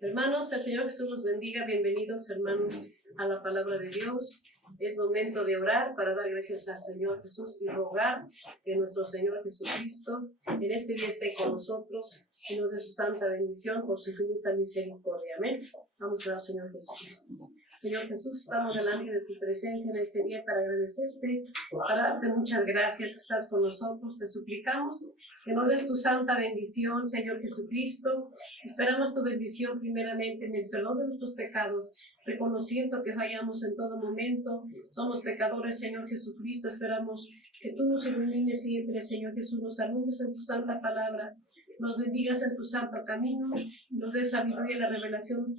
Hermanos, el Señor Jesús los bendiga. Bienvenidos, hermanos, a la palabra de Dios. Es momento de orar para dar gracias al Señor Jesús y rogar que nuestro Señor Jesucristo en este día esté con nosotros y nos dé su santa bendición por su infinita misericordia. Amén. Vamos a orar, Señor Jesucristo. Señor Jesús, estamos delante de tu presencia en este día para agradecerte, para darte muchas gracias que estás con nosotros. Te suplicamos que nos des tu santa bendición, Señor Jesucristo. Esperamos tu bendición primeramente en el perdón de nuestros pecados, reconociendo que fallamos en todo momento. Somos pecadores, Señor Jesucristo. Esperamos que tú nos ilumines siempre, Señor Jesús. Nos alumnes en tu santa palabra. Nos bendigas en tu santo camino, nos des sabiduría y la revelación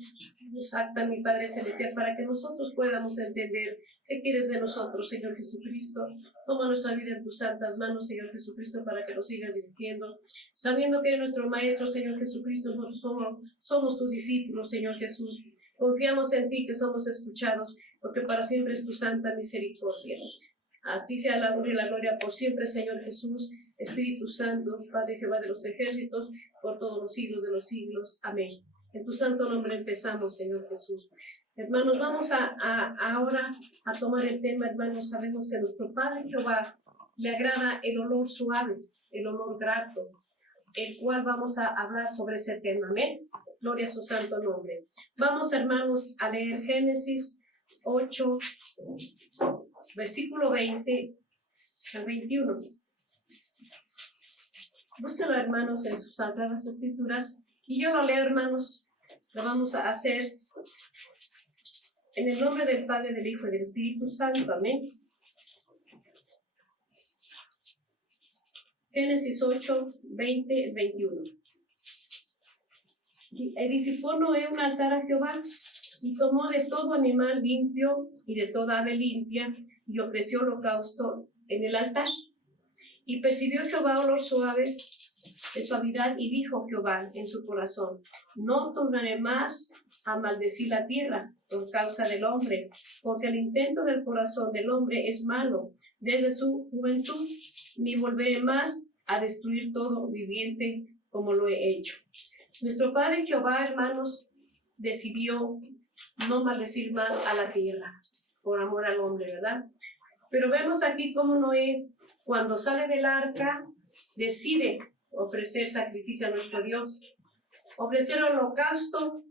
exacta, mi Padre Celestial, para que nosotros podamos entender qué quieres de nosotros, Señor Jesucristo. Toma nuestra vida en tus santas manos, Señor Jesucristo, para que nos sigas dirigiendo, sabiendo que eres nuestro Maestro, Señor Jesucristo. Nosotros somos tus discípulos, Señor Jesús. Confiamos en ti, que somos escuchados, porque para siempre es tu santa misericordia. A ti sea la gloria y la gloria por siempre, Señor Jesús, Espíritu Santo, Padre Jehová de los ejércitos, por todos los siglos de los siglos. Amén. En tu santo nombre empezamos, Señor Jesús. Hermanos, vamos ahora a tomar el tema, hermanos. Sabemos que a nuestro Padre Jehová le agrada el olor suave, el olor grato, el cual vamos a hablar sobre ese tema. Amén. Gloria a su santo nombre. Vamos, hermanos, a leer Génesis 8, versículo 20 al 21. Búsquenlo, hermanos, en sus sagradas escrituras. Y yo lo leo, hermanos. Lo vamos a hacer en el nombre del Padre, del Hijo y del Espíritu Santo. Amén. Génesis 8, 20, 21. Y edificó Noé un altar a Jehová, y tomó de todo animal limpio y de toda ave limpia, y ofreció holocausto en el altar. Y percibió Jehová olor suave, de suavidad, y dijo Jehová en su corazón: no tornaré más a maldecir la tierra por causa del hombre, porque el intento del corazón del hombre es malo desde su juventud, ni volveré más a destruir todo viviente como lo he hecho. Nuestro Padre Jehová, hermanos, decidió no maldecir más a la tierra por amor al hombre, ¿verdad? Pero vemos aquí cómo Noé, cuando sale del arca, decide ofrecer sacrificio a nuestro Dios, ofrecer holocausto.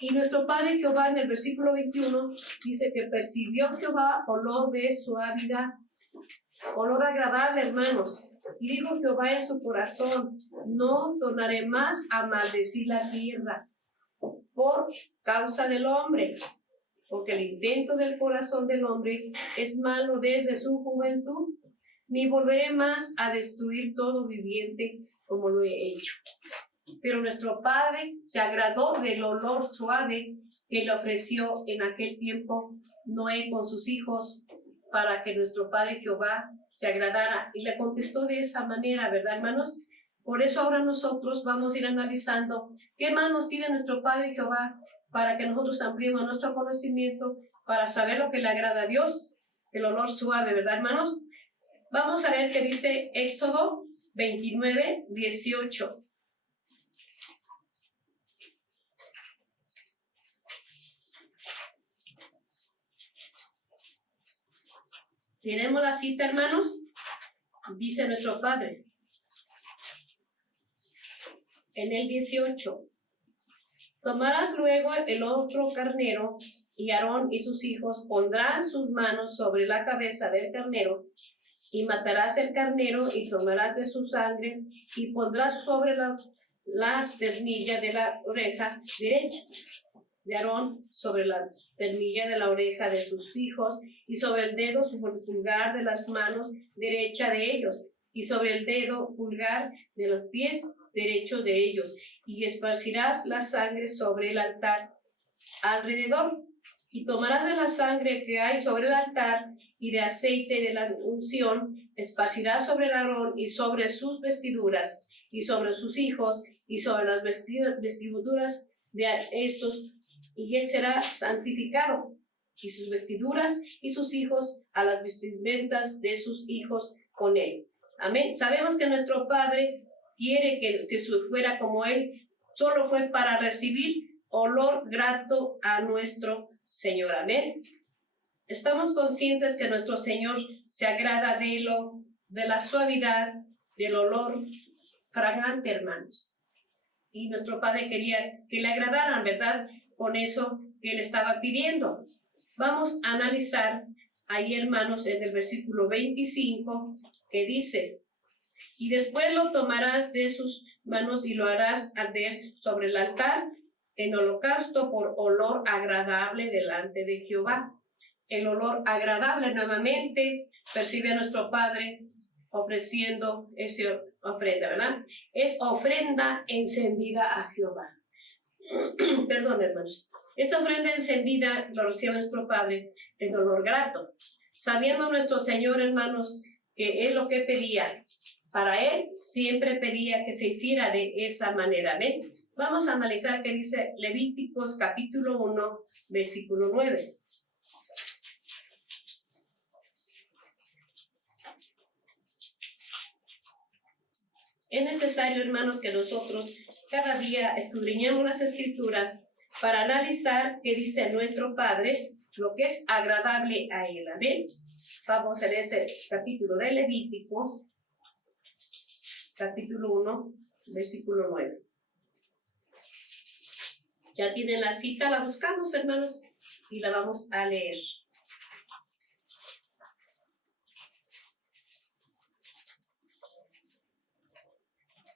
Y nuestro Padre Jehová, en el versículo 21, dice que percibió Jehová olor de suavidad, olor agradable, hermanos. Y dijo Jehová en su corazón: no tornaré más a maldecir la tierra por causa del hombre, porque el intento del corazón del hombre es malo desde su juventud, ni volveré más a destruir todo viviente como lo he hecho. Pero nuestro Padre se agradó del olor suave que le ofreció en aquel tiempo Noé con sus hijos, para que nuestro Padre Jehová se agradara, y le contestó de esa manera, ¿verdad, hermanos? Por eso ahora nosotros vamos a ir analizando qué manos tiene nuestro Padre Jehová, para que nosotros ampliemos nuestro conocimiento, para saber lo que le agrada a Dios, el olor suave, ¿verdad, hermanos? Vamos a leer que dice Éxodo 29, 18. ¿Tenemos la cita, hermanos? Dice nuestro Padre en el 18: tomarás luego el otro carnero, y Aarón y sus hijos pondrán sus manos sobre la cabeza del carnero, y matarás el carnero, y tomarás de su sangre, y pondrás sobre la ternilla de la oreja derecha de Aarón, sobre la ternilla de la oreja de sus hijos, y sobre el dedo pulgar de las manos derecha de ellos, y sobre el dedo pulgar de los pies derechos de ellos, y esparcirás la sangre sobre el altar alrededor. Y tomarás de la sangre que hay sobre el altar y de aceite de la unción, esparcirás sobre el Aarón y sobre sus vestiduras, y sobre sus hijos, y sobre las vestiduras de estos, y él será santificado, y sus vestiduras y sus hijos a las vestimentas de sus hijos con él. Amén. Sabemos que nuestro Padre quiere que fuera como él, solo fue para recibir olor grato a nuestro Señor. Amén. Estamos conscientes que nuestro Señor se agrada de la suavidad, del olor fragante, hermanos. Y nuestro Padre quería que le agradaran, ¿verdad? Con eso que Él estaba pidiendo. Vamos a analizar ahí, hermanos, en el versículo 25, que dice: y después lo tomarás de sus manos y lo harás arder sobre el altar en holocausto por olor agradable delante de Jehová. El olor agradable nuevamente percibe a nuestro Padre ofreciendo esa ofrenda, ¿verdad? Es ofrenda encendida a Jehová. Perdón, hermanos. Esa ofrenda encendida lo recibe nuestro Padre en olor grato, sabiendo nuestro Señor, hermanos, que es lo que pedía. Para Él siempre pedía que se hiciera de esa manera. ¿Ven? Vamos a analizar qué dice Levíticos capítulo 1, versículo 9. Es necesario, hermanos, que nosotros cada día escudriñemos las Escrituras para analizar qué dice nuestro Padre, lo que es agradable a Él. Amén. Vamos a leer ese capítulo de Levítico, capítulo 1, versículo 9. Ya tienen la cita, la buscamos, hermanos, y la vamos a leer.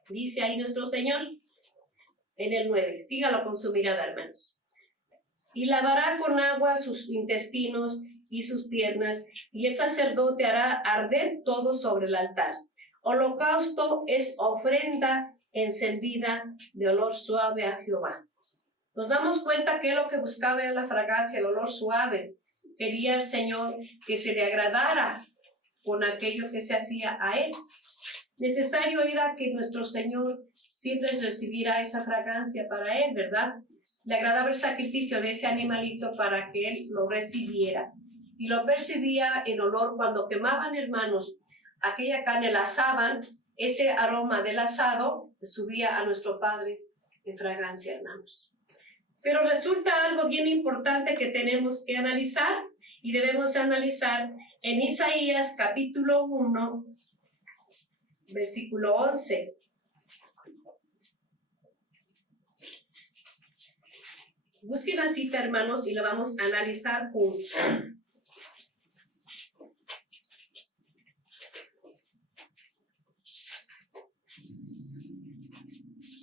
Dice ahí nuestro Señor en el 9. Sígalo con su mirada, hermanos. Y lavará con agua sus intestinos y sus piernas, y el sacerdote hará arder todo sobre el altar. Holocausto es ofrenda encendida de olor suave a Jehová. Nos damos cuenta que lo que buscaba era la fragancia, el olor suave. Quería el Señor que se le agradara con aquello que se hacía a Él. Necesario era que nuestro Señor siempre recibiera esa fragancia para Él, ¿verdad? Le agradaba el sacrificio de ese animalito para que Él lo recibiera. Y lo percibía en olor cuando quemaban, hermanos, aquella carne, la asaban, ese aroma del asado subía a nuestro Padre en fragancia, hermanos. Pero resulta algo bien importante que tenemos que analizar, y debemos analizar en Isaías capítulo 1, versículo 11. Busquen la cita, hermanos, y la vamos a analizar juntos.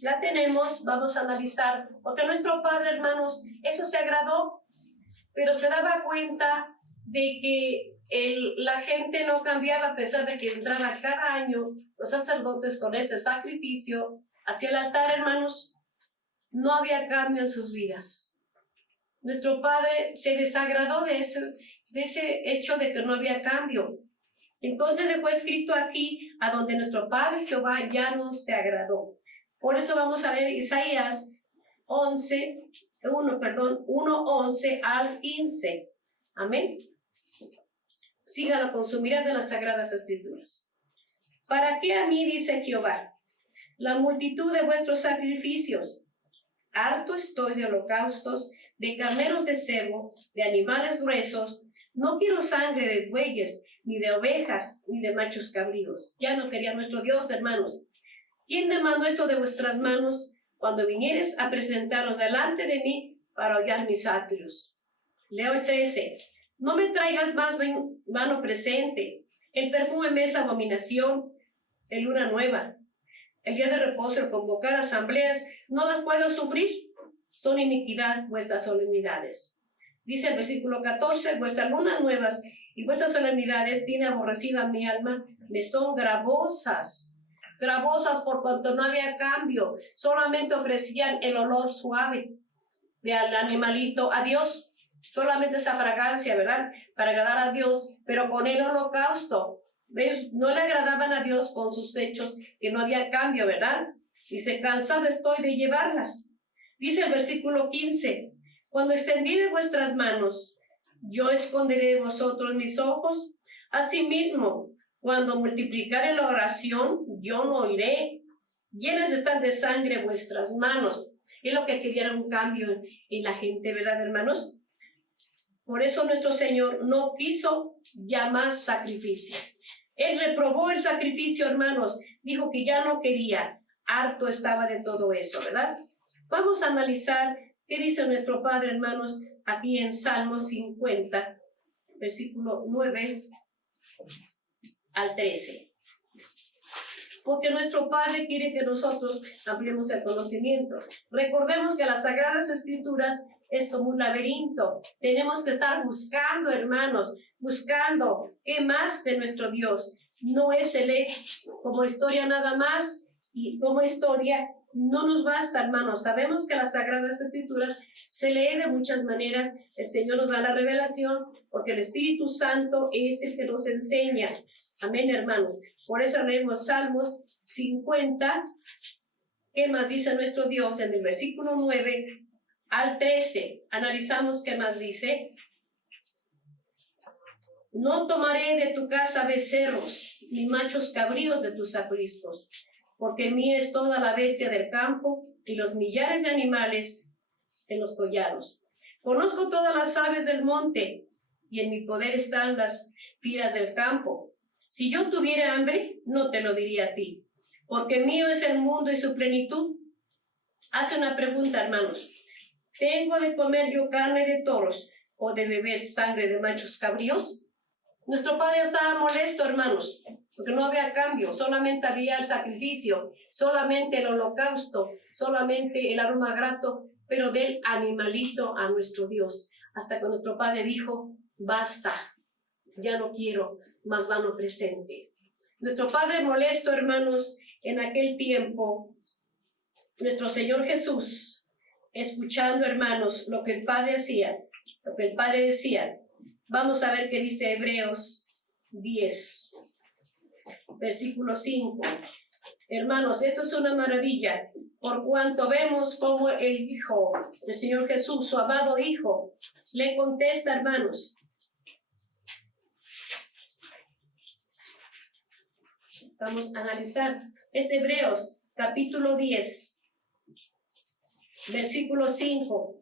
La tenemos, vamos a analizar, porque nuestro Padre, hermanos, eso se agradó, pero se daba cuenta de que la gente no cambiaba, a pesar de que entraba cada año los sacerdotes con ese sacrificio hacia el altar, hermanos. No había cambio en sus vidas. Nuestro Padre se desagradó de ese hecho de que no había cambio. Entonces dejó escrito aquí a donde nuestro Padre Jehová ya no se agradó. Por eso vamos a leer Isaías 1:11 al 15. Amén. Sígalo con su mirada en las Sagradas Escrituras. ¿Para qué a mí, dice Jehová, la multitud de vuestros sacrificios? Harto estoy de holocaustos, de carneros de cebo, de animales gruesos. No quiero sangre de bueyes, ni de ovejas, ni de machos cabríos. Ya no quería nuestro Dios, hermanos. ¿Quién demandó esto de vuestras manos cuando vinieres a presentaros delante de mí para hollar mis atrios? Leo el 13. No me traigas más vano presente. El perfume me es abominación, el luna nueva. El día de reposo, el convocar asambleas, no las puedo sufrir. Son iniquidad vuestras solemnidades. Dice el versículo 14, vuestras lunas nuevas y vuestras solemnidades tiene aborrecida mi alma, me son gravosas. Gravosas por cuanto no había cambio, solamente ofrecían el olor suave del animalito a Dios, solamente esa fragancia, ¿verdad? Para agradar a Dios, pero con el holocausto, ¿ves? No le agradaban a Dios con sus hechos, que no había cambio, ¿verdad? Dice, cansada estoy de llevarlas. Dice el versículo 15, cuando extendí de vuestras manos, yo esconderé de vosotros mis ojos, asimismo, cuando multiplicare la oración, yo no oiré. Llenas están de sangre vuestras manos. Es lo que quería, un cambio en la gente, ¿verdad, hermanos? Por eso nuestro Señor no quiso ya más sacrificio. Él reprobó el sacrificio, hermanos. Dijo que ya no quería. Harto estaba de todo eso, ¿verdad? Vamos a analizar qué dice nuestro Padre, hermanos, aquí en Salmo 50, versículo 9 al 13. Porque nuestro Padre quiere que nosotros ampliemos el conocimiento. Recordemos que las Sagradas Escrituras es como un laberinto. Tenemos que estar buscando, hermanos, buscando qué más de nuestro Dios. No es como historia nada más, y como historia no nos basta, hermanos. Sabemos que las Sagradas Escrituras se lee de muchas maneras. El Señor nos da la revelación porque el Espíritu Santo es el que nos enseña. Amén, hermanos. Por eso leemos Salmos 50. ¿Qué más dice nuestro Dios en el versículo 9 al 13? Analizamos qué más dice. No tomaré de tu casa becerros, ni machos cabríos de tus apriscos, porque mía es toda la bestia del campo y los millares de animales en los collados. Conozco todas las aves del monte, y en mi poder están las fieras del campo. Si yo tuviera hambre, no te lo diría a ti, porque mío es el mundo y su plenitud. Hace una pregunta, hermanos. ¿Tengo de comer yo carne de toros o de beber sangre de machos cabríos? Nuestro Padre estaba molesto, hermanos, porque no había cambio, solamente había el sacrificio, solamente el holocausto, solamente el aroma grato, pero del animalito a nuestro Dios. Hasta que nuestro Padre dijo, basta, ya no quiero más vano presente. Nuestro Padre molesto, hermanos, en aquel tiempo, nuestro Señor Jesús, escuchando, hermanos, lo que el Padre hacía, lo que el Padre decía. Vamos a ver qué dice Hebreos 10, versículo 5. Hermanos, esto es una maravilla, por cuanto vemos cómo el Hijo del Señor Jesús, su amado Hijo, le contesta, hermanos. Vamos a analizar. Es Hebreos, capítulo 10, versículo 5.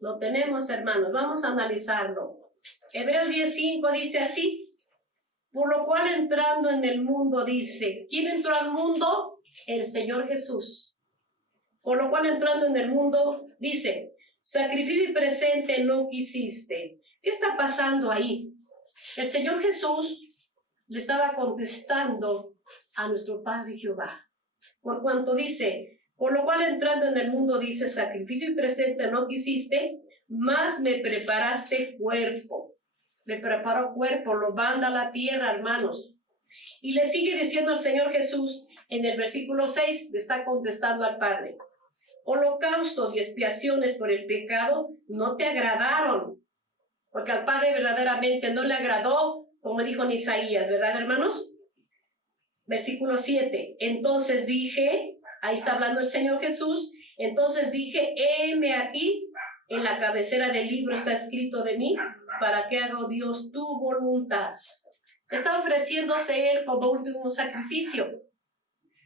Lo tenemos, hermanos. Vamos a analizarlo. Hebreos 10:5 dice así. Por lo cual entrando en el mundo dice. ¿Quién entró al mundo? El Señor Jesús. Por lo cual entrando en el mundo dice. Sacrificio y presente no quisiste. ¿Qué está pasando ahí? El Señor Jesús le estaba contestando a nuestro Padre Jehová. Por cuanto dice. Por lo cual entrando en el mundo dice, sacrificio y presente no quisiste, mas me preparaste cuerpo. Me preparó cuerpo, lo manda a la tierra, hermanos. Y le sigue diciendo el Señor Jesús, en el versículo 6, le está contestando al Padre. Holocaustos y expiaciones por el pecado no te agradaron, porque al Padre verdaderamente no le agradó, como dijo en Isaías, ¿verdad, hermanos? Versículo 7, entonces dije... Ahí está hablando el Señor Jesús. Entonces dije, heme aquí, en la cabecera del libro está escrito de mí, para que haga, oh Dios, tu voluntad. Está ofreciéndose Él como último sacrificio.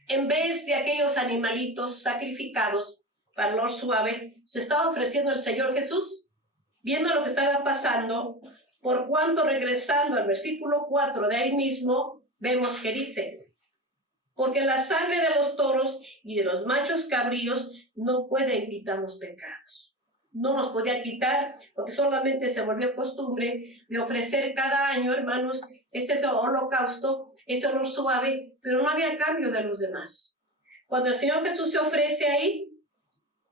En vez de aquellos animalitos sacrificados para olor suave, se estaba ofreciendo el Señor Jesús, viendo lo que estaba pasando, por cuanto regresando al versículo 4 de ahí mismo, vemos que dice, porque la sangre de los toros y de los machos cabríos no pueden quitar los pecados. No nos podía quitar, porque solamente se volvió costumbre de ofrecer cada año, hermanos, ese holocausto, ese olor suave, pero no había cambio de los demás. Cuando el Señor Jesús se ofrece ahí,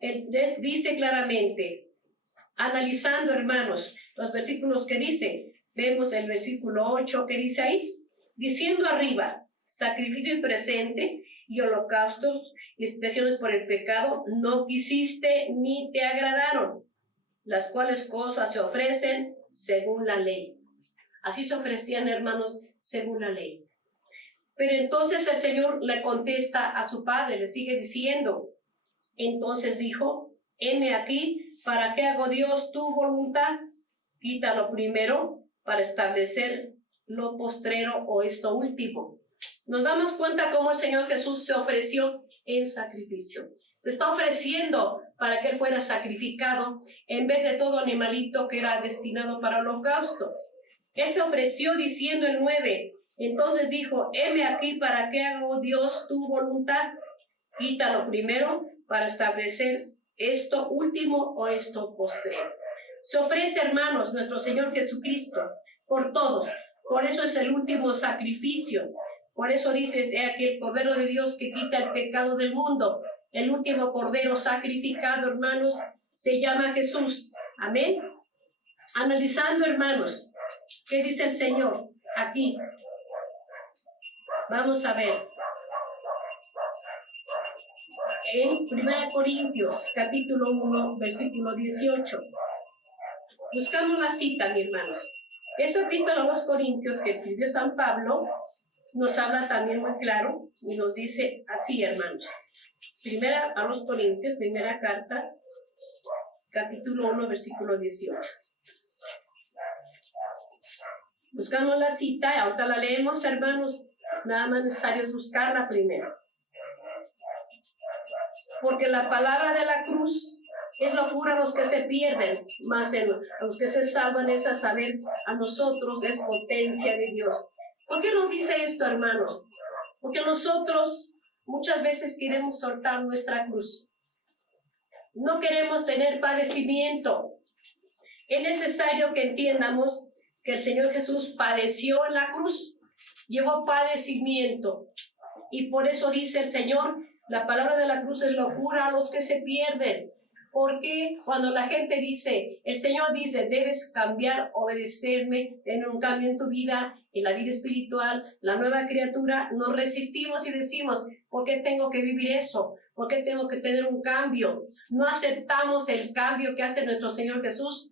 Él dice claramente, analizando, hermanos, los versículos que dice, vemos el versículo 8 que dice ahí, diciendo arriba, sacrificio y presente y holocaustos y expiaciones por el pecado no quisiste ni te agradaron, las cuales cosas se ofrecen según la ley. Así se ofrecían, hermanos, según la ley. Pero entonces el Señor le contesta a su Padre, le sigue diciendo, entonces dijo, heme aquí, ¿para qué hago Dios tu voluntad? Quita lo primero para establecer lo postrero o esto último. nos damos cuenta cómo el Señor Jesús se ofreció en sacrificio. Se está ofreciendo para que Él fuera sacrificado en vez de todo animalito que era destinado para el holocausto. Él se ofreció diciendo el 9, entonces dijo, heme aquí para que haga, oh Dios, tu voluntad. Quítalo primero para establecer esto último o esto postrero. Se ofrece, hermanos, nuestro Señor Jesucristo por todos. Por eso es el último sacrificio. Por eso dices, he aquí el Cordero de Dios que quita el pecado del mundo. El último Cordero sacrificado, hermanos, se llama Jesús. Amén. Analizando, hermanos, ¿qué dice el Señor aquí? Vamos a ver. En 1 Corintios, capítulo 1, versículo 18. Buscamos la cita, mis hermanos. Esa epístola a los Corintios que escribió San Pablo nos habla también muy claro y nos dice así, hermanos. Primera a los Corintios, primera carta, capítulo 1, versículo 18. Buscamos la cita, ahorita la leemos, hermanos. Nada más necesario es buscarla primero. Porque la palabra de la cruz es locura a los que se pierden, más a los que se salvan es a saber, a nosotros es potencia de Dios. ¿Por qué nos dice esto, hermanos? Porque nosotros muchas veces queremos soltar nuestra cruz. No queremos tener padecimiento. Es necesario que entiendamos que el Señor Jesús padeció en la cruz, llevó padecimiento. Y por eso dice el Señor, la palabra de la cruz es locura a los que se pierden. Porque cuando la gente dice, el Señor dice, debes cambiar, obedecerme, tener un cambio en tu vida, en la vida espiritual, la nueva criatura, nos resistimos y decimos, ¿por qué tengo que vivir eso? ¿Por qué tengo que tener un cambio? No aceptamos el cambio que hace nuestro Señor Jesús.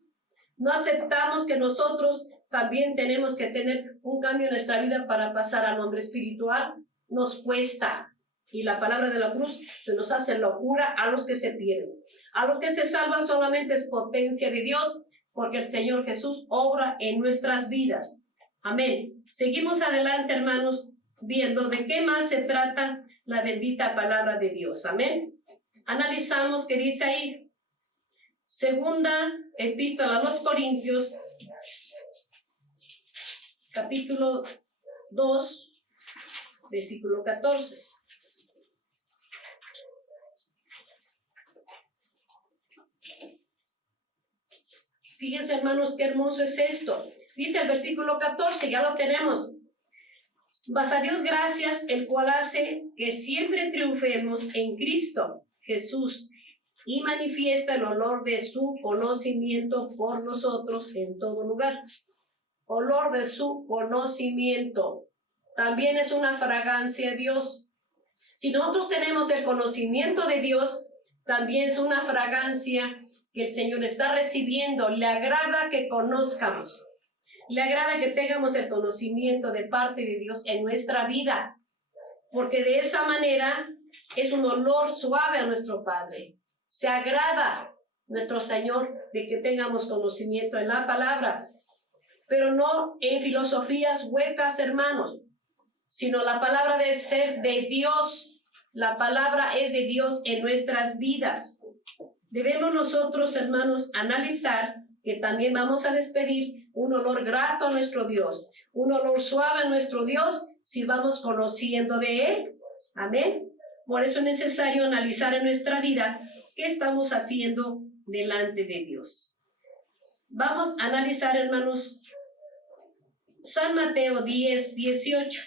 No aceptamos que nosotros también tenemos que tener un cambio en nuestra vida para pasar al hombre espiritual. Nos cuesta. Y la palabra de la cruz se nos hace locura a los que se pierden. A los que se salvan solamente es potencia de Dios, porque el Señor Jesús obra en nuestras vidas. Amén. Seguimos adelante, hermanos, viendo de qué más se trata la bendita palabra de Dios. Amén. Analizamos qué dice ahí. Segunda epístola a los Corintios, capítulo 2, versículo 14. Fíjense, hermanos, qué hermoso es esto. Dice el versículo 14, ya lo tenemos. Mas a Dios gracias, el cual hace que siempre triunfemos en Cristo Jesús y manifiesta el olor de su conocimiento por nosotros en todo lugar. Olor de su conocimiento. También es una fragancia a Dios. Si nosotros tenemos el conocimiento de Dios, también es una fragancia que el Señor está recibiendo. Le agrada que conozcamos. Le agrada que tengamos el conocimiento de parte de Dios en nuestra vida. Porque de esa manera es un olor suave a nuestro Padre. Se agrada nuestro Señor de que tengamos conocimiento en la palabra. Pero no en filosofías huecas, hermanos. Sino la palabra debe ser de Dios. La palabra es de Dios en nuestras vidas. Debemos nosotros, hermanos, analizar que también vamos a despedir un olor grato a nuestro Dios, un olor suave a nuestro Dios si vamos conociendo de Él. Amén. Por eso es necesario analizar en nuestra vida qué estamos haciendo delante de Dios. Vamos a analizar, hermanos, San Mateo 10, 18.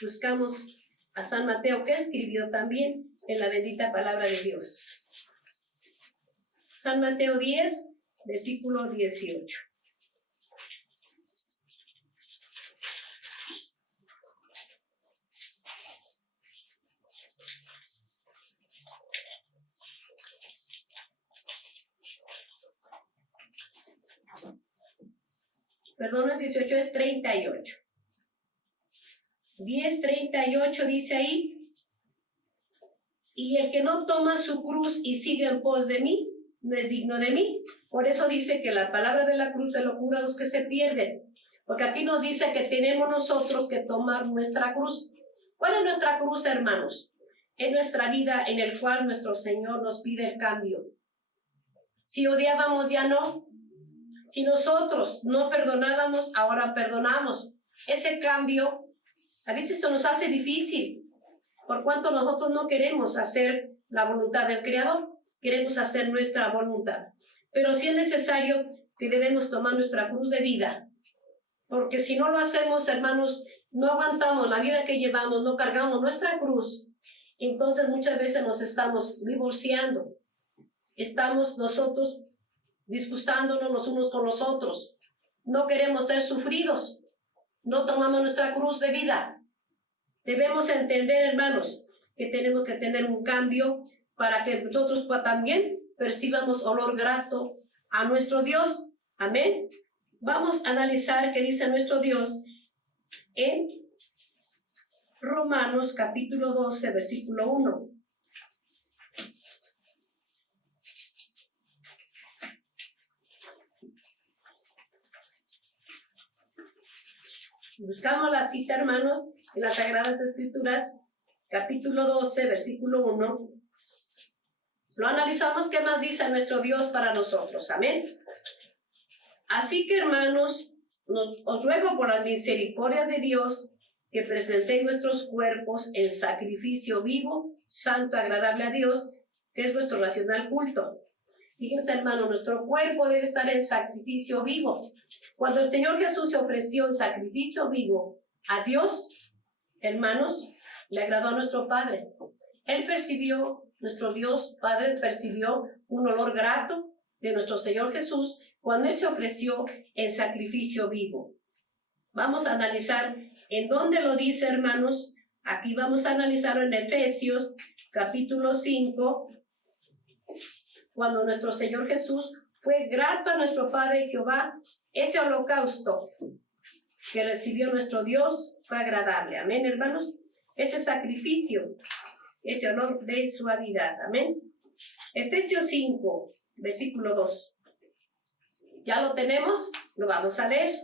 Buscamos a San Mateo, que escribió también en la bendita palabra de Dios. San Mateo 10, versículo 18. Perdón, no es 18, es 38. 10:38 dice ahí, y el que no toma su cruz y sigue en pos de mí, no es digno de mí. Por eso dice que la palabra de la cruz es locura a los que se pierden. Porque aquí nos dice que tenemos nosotros que tomar nuestra cruz. ¿Cuál es nuestra cruz, hermanos? Es nuestra vida en el cual nuestro Señor nos pide el cambio. Si odiábamos, ya no. Si nosotros no perdonábamos, ahora perdonamos. Ese cambio a veces se nos hace difícil, por cuanto nosotros no queremos hacer la voluntad del Creador, queremos hacer nuestra voluntad. Pero sí es necesario que debemos tomar nuestra cruz de vida, porque si no lo hacemos, hermanos, no aguantamos la vida que llevamos, no cargamos nuestra cruz, entonces muchas veces nos estamos divorciando, estamos nosotros disgustándonos los unos con los otros, no queremos ser sufridos, no tomamos nuestra cruz de vida. Debemos entender, hermanos, que tenemos que tener un cambio para que nosotros también percibamos olor grato a nuestro Dios. Amén. Vamos a analizar qué dice nuestro Dios en Romanos capítulo 12, versículo 1. Buscamos la cita, hermanos, en las Sagradas Escrituras, capítulo 12, versículo 1. Lo analizamos, ¿qué más dice nuestro Dios para nosotros? Amén. Así que, hermanos, os ruego por las misericordias de Dios que presentéis nuestros cuerpos en sacrificio vivo, santo, agradable a Dios, que es vuestro racional culto. Fíjense, hermano, nuestro cuerpo debe estar en sacrificio vivo. Cuando el Señor Jesús se ofreció en sacrificio vivo a Dios, hermanos, le agradó a nuestro Padre. Él percibió, nuestro Dios Padre percibió un olor grato de nuestro Señor Jesús cuando Él se ofreció en sacrificio vivo. Vamos a analizar en dónde lo dice, hermanos. Aquí vamos a analizarlo en Efesios, capítulo 5, cuando nuestro Señor Jesús fue grato a nuestro Padre Jehová. Ese holocausto que recibió nuestro Dios fue agradable. Amén, hermanos. Ese sacrificio, ese olor de suavidad. Amén. Efesios 5, versículo 2. ¿Ya lo tenemos? Lo vamos a leer.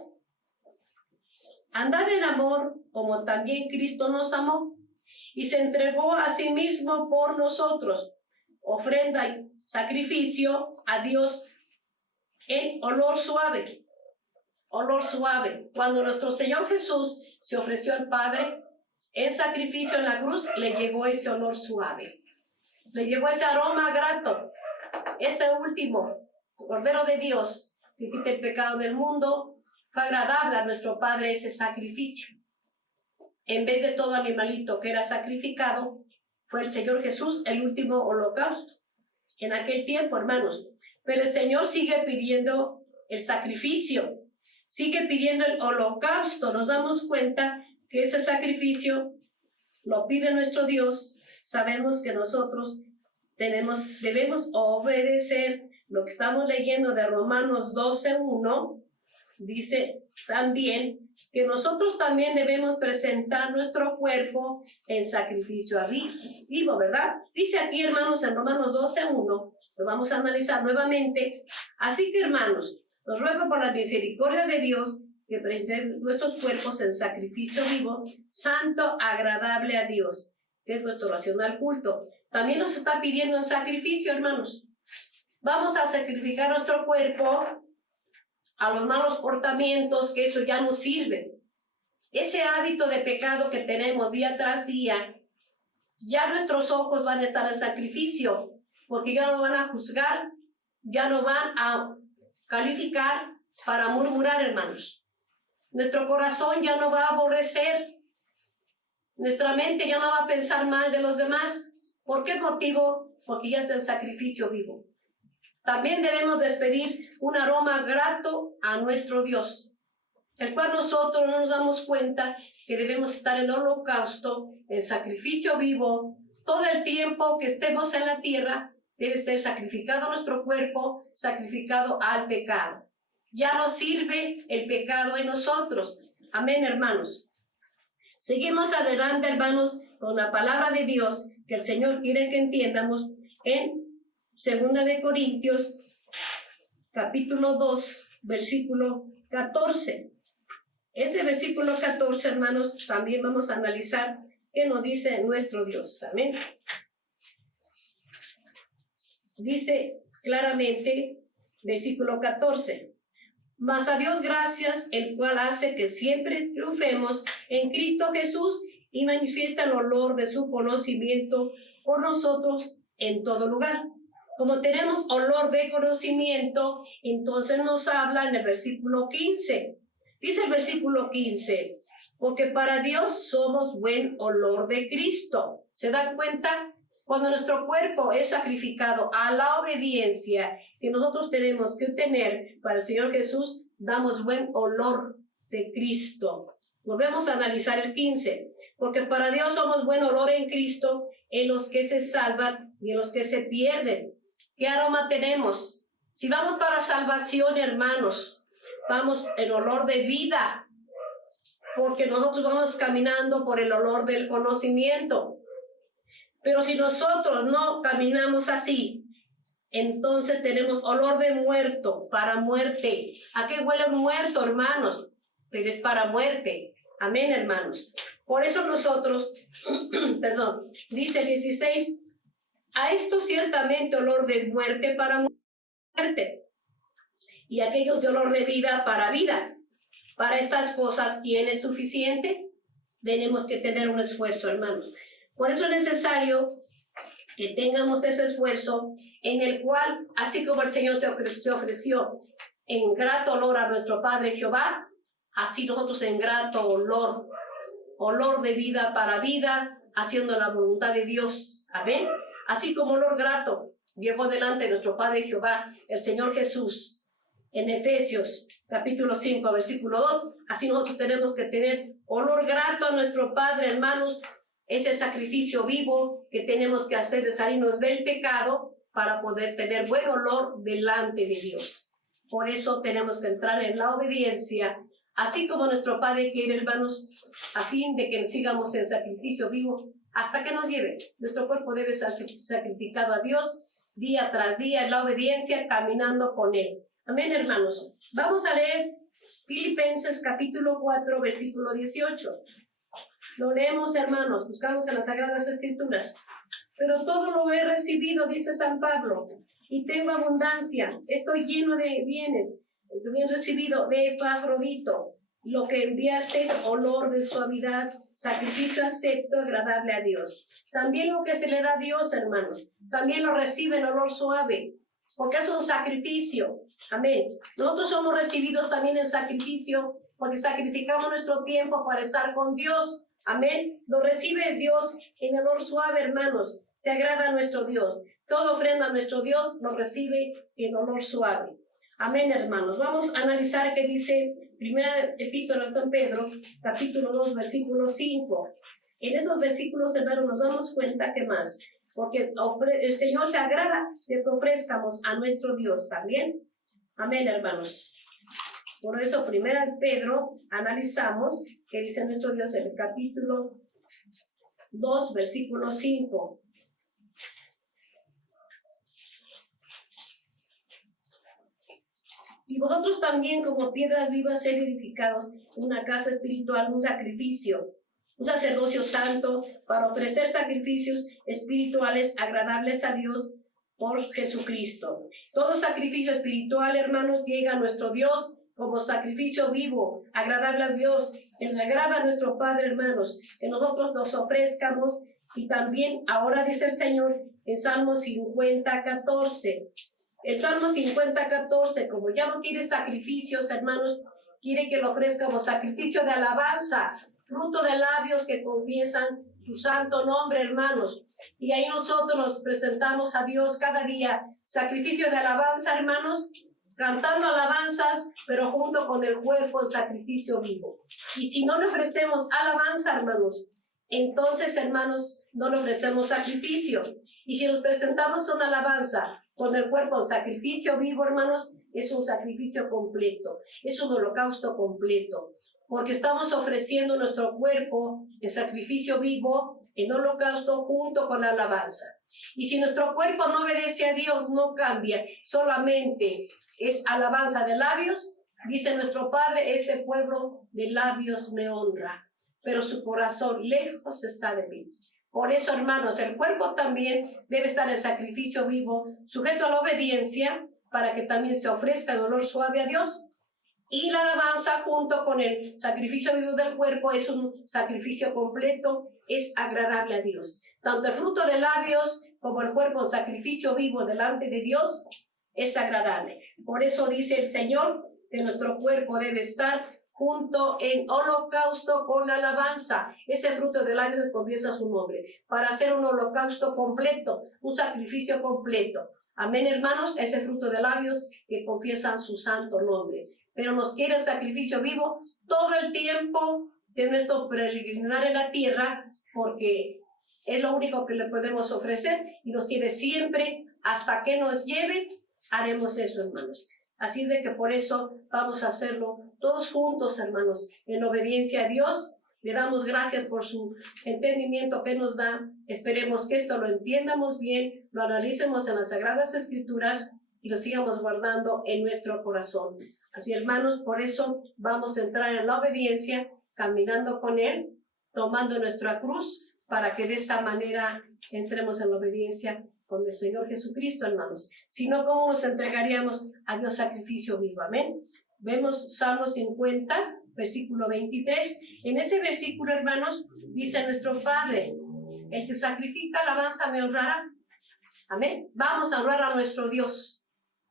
Andad en amor, como también Cristo nos amó, y se entregó a sí mismo por nosotros, ofrenda y sacrificio a Dios en olor suave. Olor suave. Cuando nuestro Señor Jesús se ofreció al Padre en sacrificio en la cruz, le llegó ese olor suave. Le llegó ese aroma grato. Ese último Cordero de Dios que quita el pecado del mundo, fue agradable a nuestro Padre ese sacrificio. En vez de todo animalito que era sacrificado, fue el Señor Jesús el último holocausto. En aquel tiempo, hermanos. Pero el Señor sigue pidiendo el sacrificio, sigue pidiendo el holocausto. Nos damos cuenta que ese sacrificio lo pide nuestro Dios. Sabemos que nosotros debemos obedecer lo que estamos leyendo de Romanos 12:1. Dice también que nosotros también debemos presentar nuestro cuerpo en sacrificio vivo, ¿verdad? Dice aquí, hermanos, en Romanos 12:1, lo vamos a analizar nuevamente. Así que, hermanos, os ruego por las misericordias de Dios que presenten nuestros cuerpos en sacrificio vivo, santo, agradable a Dios, que es nuestro racional culto. También nos está pidiendo en sacrificio, hermanos. Vamos a sacrificar nuestro cuerpo a los malos portamientos, que eso ya no sirve. Ese hábito de pecado que tenemos día tras día, ya nuestros ojos van a estar en sacrificio, porque ya no van a juzgar, ya no van a calificar para murmurar, hermanos. Nuestro corazón ya no va a aborrecer, nuestra mente ya no va a pensar mal de los demás. ¿Por qué motivo? Porque ya está en sacrificio vivo. También debemos despedir un aroma grato a nuestro Dios, el cual nosotros no nos damos cuenta que debemos estar en holocausto, en sacrificio vivo. Todo el tiempo que estemos en la tierra debe ser sacrificado nuestro cuerpo, sacrificado al pecado. Ya no sirve el pecado en nosotros. Amén, hermanos. Seguimos adelante, hermanos, con la palabra de Dios que el Señor quiere que entiendamos en 2 de Corintios, capítulo 2, versículo 14. Ese versículo 14, hermanos, también vamos a analizar qué nos dice nuestro Dios. Amén. Dice claramente, versículo 14. Mas a Dios gracias, el cual hace que siempre triunfemos en Cristo Jesús y manifiesta el olor de su conocimiento por nosotros en todo lugar. Como tenemos olor de conocimiento, entonces nos habla en el versículo 15. Dice el versículo 15, porque para Dios somos buen olor de Cristo. ¿Se dan cuenta? Cuando nuestro cuerpo es sacrificado a la obediencia que nosotros tenemos que tener para el Señor Jesús, damos buen olor de Cristo. Volvemos a analizar el 15. Porque para Dios somos buen olor en Cristo, en los que se salvan y en los que se pierden. ¿Qué aroma tenemos? Si vamos para salvación, hermanos, vamos en olor de vida, porque nosotros vamos caminando por el olor del conocimiento. Pero si nosotros no caminamos así, entonces tenemos olor de muerto, para muerte. ¿A qué huele un muerto, hermanos? Pero es para muerte. Amén, hermanos. Por eso nosotros, dice el 16, a esto ciertamente olor de muerte para muerte, y aquellos de olor de vida para vida. Para estas cosas, ¿quién es suficiente? Tenemos que tener un esfuerzo, hermanos. Por eso es necesario que tengamos ese esfuerzo en el cual, así como el Señor se ofreció en grato olor a nuestro Padre Jehová, así nosotros en grato olor de vida para vida, haciendo la voluntad de Dios. Amén. Así como olor grato llegó delante de nuestro Padre Jehová, el Señor Jesús, en Efesios capítulo 5, versículo 2, así nosotros tenemos que tener olor grato a nuestro Padre, hermanos, ese sacrificio vivo que tenemos que hacer de salirnos del pecado para poder tener buen olor delante de Dios. Por eso tenemos que entrar en la obediencia, así como nuestro Padre quiere, hermanos, a fin de que sigamos en sacrificio vivo hasta que nos lleve. Nuestro cuerpo debe ser sacrificado a Dios día tras día en la obediencia, caminando con Él. Amén, hermanos. Vamos a leer Filipenses capítulo 4, versículo 18. Lo leemos, hermanos, buscamos en las Sagradas Escrituras. Pero todo lo he recibido, dice San Pablo, y tengo abundancia, estoy lleno de bienes, bien recibido de Epafrodito, lo que enviasteis, olor de suavidad, sacrificio acepto, agradable a Dios. También lo que se le da a Dios, hermanos, también lo recibe en olor suave, porque es un sacrificio. Amén. Nosotros somos recibidos también en sacrificio, porque sacrificamos nuestro tiempo para estar con Dios. Amén. Lo recibe Dios en olor suave, hermanos. Se agrada a nuestro Dios. Toda ofrenda a nuestro Dios lo recibe en olor suave. Amén, hermanos. Vamos a analizar qué dice Primera Epístola de San Pedro, capítulo 2, versículo 5. En esos versículos, hermanos, nos damos cuenta que más, porque el Señor se agrada de que ofrezcamos a nuestro Dios también. Amén, hermanos. Por eso, Primera Pedro, analizamos que dice nuestro Dios en el capítulo 2, versículo 5. Y vosotros también, como piedras vivas, sed edificados, una casa espiritual, un sacrificio, un sacerdocio santo, para ofrecer sacrificios espirituales agradables a Dios por Jesucristo. Todo sacrificio espiritual, hermanos, llega a nuestro Dios como sacrificio vivo, agradable a Dios, que le agrada a nuestro Padre, hermanos, que nosotros nos ofrezcamos. Y también ahora dice el Señor en Salmo 50, 14. El Salmo 50, 14, como ya no quiere sacrificios, hermanos, quiere que lo ofrezca como sacrificio de alabanza, fruto de labios que confiesan su santo nombre, hermanos. Y ahí nosotros nos presentamos a Dios cada día, sacrificio de alabanza, hermanos, cantando alabanzas, pero junto con el cuerpo en sacrificio vivo. Y si no le ofrecemos alabanza, hermanos, entonces, hermanos, no le ofrecemos sacrificio. Y si nos presentamos con alabanza, con el cuerpo en sacrificio vivo, hermanos, es un sacrificio completo, es un holocausto completo, porque estamos ofreciendo nuestro cuerpo en sacrificio vivo, en holocausto junto con la alabanza. Y si nuestro cuerpo no obedece a Dios, no cambia, solamente es alabanza de labios, Dice nuestro Padre, este pueblo de labios me honra, pero su corazón lejos está de mí. Por eso, hermanos, el cuerpo también debe estar en sacrificio vivo, sujeto a la obediencia, para que también se ofrezca el olor suave a Dios. Y la alabanza junto con el sacrificio vivo del cuerpo es un sacrificio completo, es agradable a Dios. Tanto el fruto de labios como el cuerpo en sacrificio vivo delante de Dios es agradable. Por eso dice el Señor que nuestro cuerpo debe estar junto en holocausto con la alabanza. Ese fruto de labios que confiesa su nombre, para hacer un holocausto completo, un sacrificio completo. Amén, hermanos, ese fruto de labios que confiesan su santo nombre. Pero nos quiere sacrificio vivo todo el tiempo de nuestro peregrinar en la tierra, porque es lo único que le podemos ofrecer y nos quiere siempre, hasta que nos lleve, haremos eso, hermanos. Así es de que por eso vamos a hacerlo todos juntos, hermanos, en obediencia a Dios. Le damos gracias por su entendimiento que nos da. Esperemos que esto lo entiendamos bien, lo analicemos en las Sagradas Escrituras y lo sigamos guardando en nuestro corazón. Así, hermanos, por eso vamos a entrar en la obediencia, caminando con Él, tomando nuestra cruz, para que de esa manera entremos en la obediencia con el Señor Jesucristo, hermanos. Si no, ¿cómo nos entregaríamos a Dios sacrificio vivo? Amén. Vemos Salmo 50, versículo 23. En ese versículo, hermanos, dice nuestro Padre, el que sacrifica alabanza me honrará. Amén. Vamos a honrar a nuestro Dios.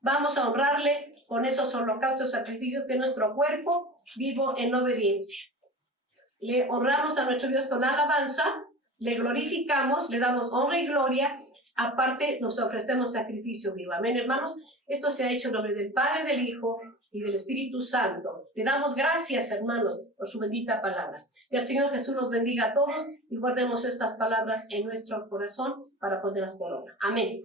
Vamos a honrarle con esos holocaustos, sacrificios que es nuestro cuerpo vivo en obediencia. Le honramos a nuestro Dios con alabanza, le glorificamos, le damos honra y gloria. Aparte, nos ofrecemos sacrificio vivo. Amén, hermanos. Esto se ha hecho en nombre del Padre, del Hijo y del Espíritu Santo. Le damos gracias, hermanos, por su bendita palabra. Que el Señor Jesús nos bendiga a todos y guardemos estas palabras en nuestro corazón para ponerlas por obra. Amén.